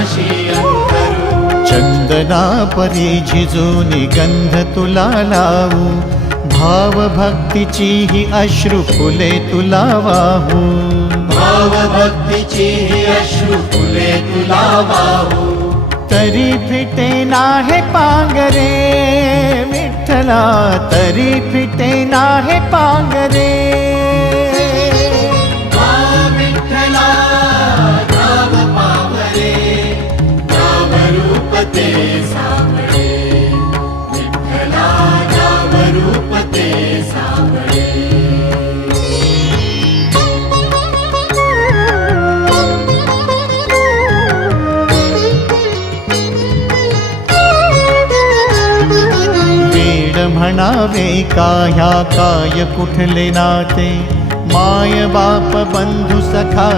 पाशी अंतरू। चंदना परी झिजूनी गंध तुला लावू, भाव भक्तीची ही अश्रु फुले तुला वाहू। भाव भक्तीची ही अश्रु फुले तुला वाहू। तरी फिटे नाहे पांगरे विठ्ठला, तरी फिटे नाहे पांगरे। विठ्ठला नाव पावरे, नाव रूप ते सावळे। विठ्ठला नाव रूप ते सावळे। म्हणावे काह्या काय कुठले नाते, माय बाप बंधु सखा